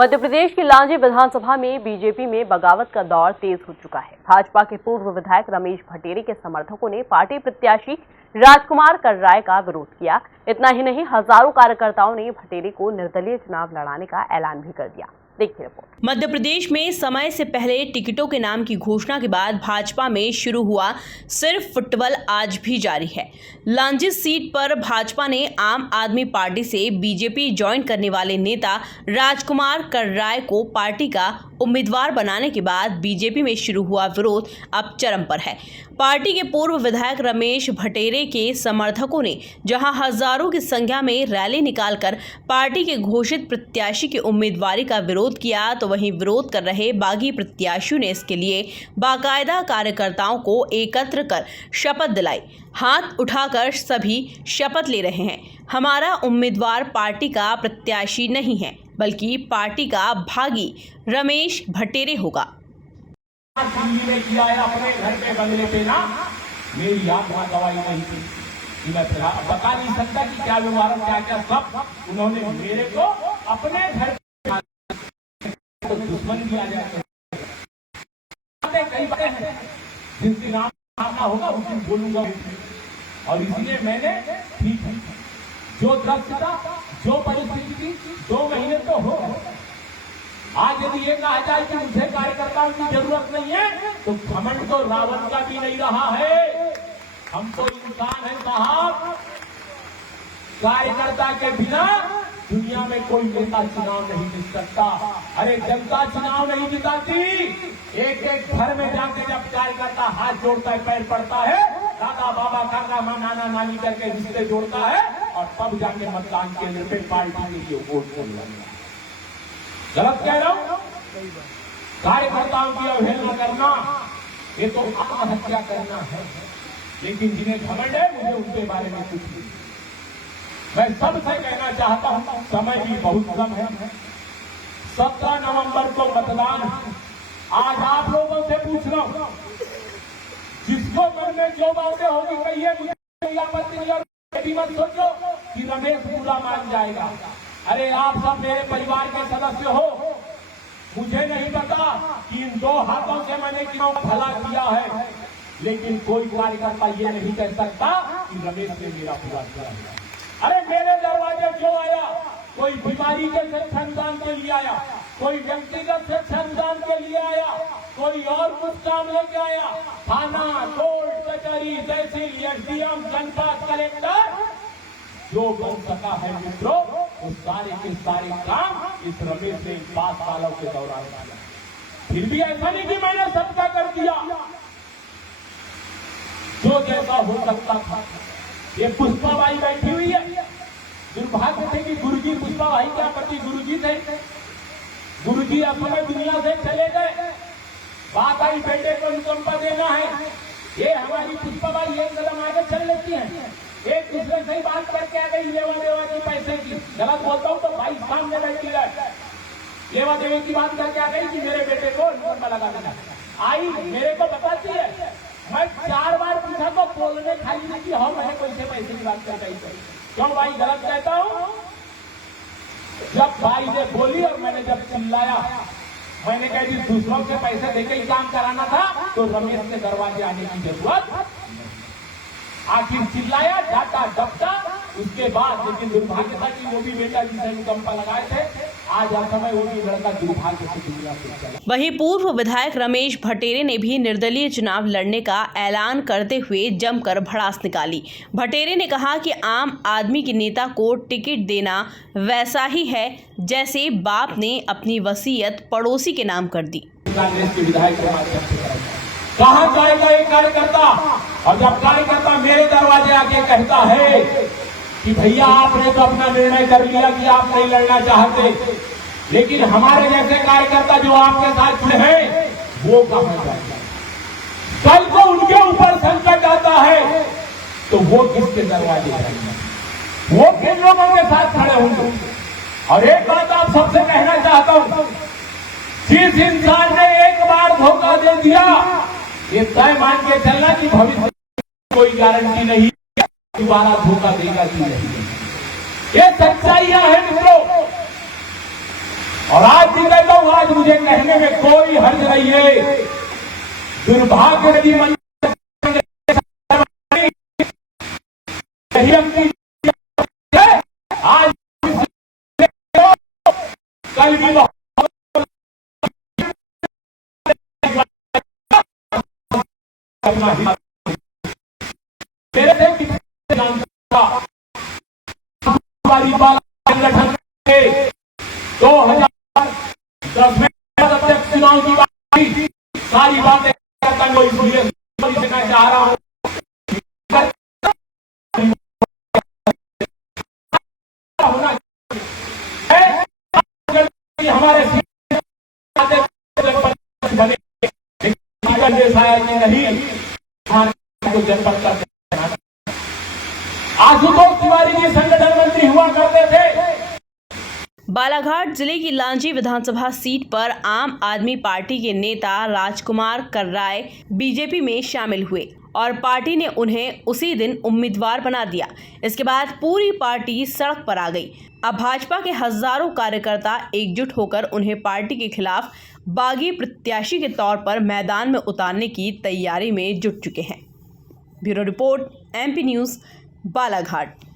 मध्य प्रदेश की लांजी विधानसभा में बीजेपी में बगावत का दौर तेज हो चुका है। भाजपा के पूर्व विधायक रमेश भटेरे के समर्थकों ने पार्टी प्रत्याशी राजकुमार कर्राय का विरोध किया। इतना ही नहीं, हजारों कार्यकर्ताओं ने भटेरे को निर्दलीय चुनाव लड़ाने का ऐलान भी कर दिया। देखिए रिपोर्ट। मध्य प्रदेश में समय से पहले टिकटों के नाम की घोषणा के बाद भाजपा में शुरू हुआ सिर्फ फुटबॉल आज भी जारी है। लांजी सीट पर भाजपा ने आम आदमी पार्टी से बीजेपी ज्वाइन करने वाले नेता राजकुमार कर्राय को पार्टी का उम्मीदवार बनाने के बाद बीजेपी में शुरू हुआ विरोध अब चरम पर है। पार्टी के पूर्व विधायक रमेश भटेरे के समर्थकों ने जहां हजारों की संख्या में रैली निकालकर पार्टी के घोषित प्रत्याशी की उम्मीदवारी का विरोध किया, तो वहीं विरोध कर रहे बागी प्रत्याशियों ने इसके लिए बाकायदा कार्यकर्ताओं को एकत्र कर शपथ दिलाई। हाथ उठाकर सभी शपथ ले रहे हैं। हमारा उम्मीदवार पार्टी का प्रत्याशी नहीं है, बल्कि पार्टी का भागी रमेश भटेरे होगा। दिल्ली में किया है अपने घर के बंगले पे ना, मेरी आत्मा गवाही नहीं थी कि मैं बता नहीं सकता कि क्या व्यवहार क्या क्या सब उन्होंने मेरे को अपने घर तो दुश्मन दिया जाए। कई बातें हैं जिस दिन आना होगा उस दिन बोलूंगा, और इसलिए मैंने ठीक है जो दक्षता जो परिस्थिति थी 2 महीने तो हो गए। आज यदि ये कहा जाए कि मुझे कार्यकर्ताओं की जरूरत नहीं है, तो घमंड तो रावण का भी नहीं रहा है। हम तो इंसान है साहब। कार्यकर्ता के बिना दुनिया में कोई नेता चुनाव नहीं जीत सकता। अरे जनता चुनाव नहीं जिताती। एक एक घर में जाके जब कार्यकर्ता हाथ जोड़ता है, पैर पड़ता है, दादा बाबा काका माँ नाना नानी करके रिश्ते जोड़ता है, और तब जाके मतदान केंद्र पे पार्टी के लिए वोट करना। गलत कह रहा हूं? कार्यकर्ताओं की अवहेलना करना ये तो आत्महत्या करना है। लेकिन जिन्हें घमंड है, मुझे उनके बारे में कुछ नहीं। मैं सबसे कहना चाहता हूं, समय भी बहुत कम है। 17 नवंबर को मतदान। आज आप लोगों से पूछ रहा हूं, जिसको मन में जो बातें होगी कहिए, मुझे आपत्ति नहीं। और मत सोचो कि रमेश बुरा मान जाएगा। अरे आप सब मेरे परिवार के सदस्य हो। मुझे नहीं पता कि इन 2 हाथों से मैंने क्यों भला किया है, लेकिन कोई कार्यकर्ता ये नहीं कह सकता कि रमेश ने मेरा पूरा किया। अरे मेरे दरवाजे क्यों आया? कोई बीमारी के अनुदान के लिए आया, कोई व्यक्तिगत अनुदान के लिए आया, कोई और कुछ काम लेके आया। थाना, कोर्ट कचहरी, तहसील, एसडीएम, जनपद, कलेक्टर, जो बन सका है मित्रों, वो सारे के सारे काम इस रमेश ने 5 सालों के दौरान किया। फिर भी ऐसा नहीं कि मैंने सबका कर दिया। जो जैसा हो सकता था। ये पुष्पाबाई बैठी हुई है। दुर्भाग्य थे कि गुरुजी पुष्पाबाई के पति गुरुजी थे। गुरुजी अपने दुनिया से चले गए। बात आई बेटे को अनुकंपा देना है। ये हमारी पुष्पाबाई एक कदम आगे चल लेती है। एक दूसरे से ही बात करके आ गई लेवा देवा की, पैसे की। गलत बोलता हूं तो भाई सामने बैठी है। लेवा देवे की बात करके आ गई कि मेरे बेटे को अनुकंपा लगा देना। आई मेरे को बताती है। मैं 4 बार पूछा तो बोलने खाली नहीं कि हाँ मैंने कोई से पैसे की बात कर रही। क्यों भाई गलत कहता हूं? जब भाई ने बोली और मैंने जब चिल्लाया, मैंने कहा जी दूसरों से पैसे देके ही काम कराना था, तो रमेश के दरवाजे आने की जरूरत। आखिर चिल्लाया, डाटा डपटा, उसके बाद लेकिन दुर्भाग्य था कि वो भी बेटा जिसे अनुकंपा लगाए थे, आज समय वो भी लड़का दुर्भाग्य से दुनिया से चला। वहीं पूर्व विधायक रमेश भटेरे ने भी निर्दलीय चुनाव लड़ने का ऐलान करते हुए जमकर भड़ास निकाली। भटेरे ने कहा कि आम आदमी के नेता को टिकट देना वैसा ही है जैसे बाप ने अपनी वसीयत पड़ोसी के नाम कर दी। कहाँ जाएगा एक कार्यकर्ता? और जब कार्यकर्ता मेरे दरवाजे आके कहता है कि भैया आपने तो अपना निर्णय कर लिया कि आप नहीं लड़ना चाहते, लेकिन हमारे जैसे कार्यकर्ता जो आपके साथ खड़े हैं वो कहाँ जाएगा? कल को उनके ऊपर संकट आता है तो वो किसके दरवाजे जाएंगे? वो किन लोगों के साथ खड़े होंगे? और एक बात आप सबसे कहना चाहता हूं, जिस इंसान ने एक बार धोखा दे दिया, ये तय मान के चलना कि भविष्य कोई गारंटी नहीं दोबारा धोखा देगा कि नहीं। ये सच्चाइयां है मित्रों। और आज भी कहता हूं, आज मुझे कहने में कोई हर्ज नहीं है। दुर्भाग्य नदी मंदिर आज कल भी मेरे से किसी जानता संगठन के 2010 में अध्यक्ष चुनाव की बात, सारी बातें करता हूं, इसलिए मैं चाह रहा हूं हमारे नहीं जनपद का आशुतोष तिवारी जी संगठन मंत्री हुआ करते थे। बालाघाट जिले की लांजी विधानसभा सीट पर आम आदमी पार्टी के नेता राजकुमार कर्राय बीजेपी में शामिल हुए और पार्टी ने उन्हें उसी दिन उम्मीदवार बना दिया। इसके बाद पूरी पार्टी सड़क पर आ गई। अब भाजपा के हजारों कार्यकर्ता एकजुट होकर उन्हें पार्टी के खिलाफ बागी प्रत्याशी के तौर पर मैदान में उतारने की तैयारी में जुट चुके हैं। Bureau report, MP news, Balaghat.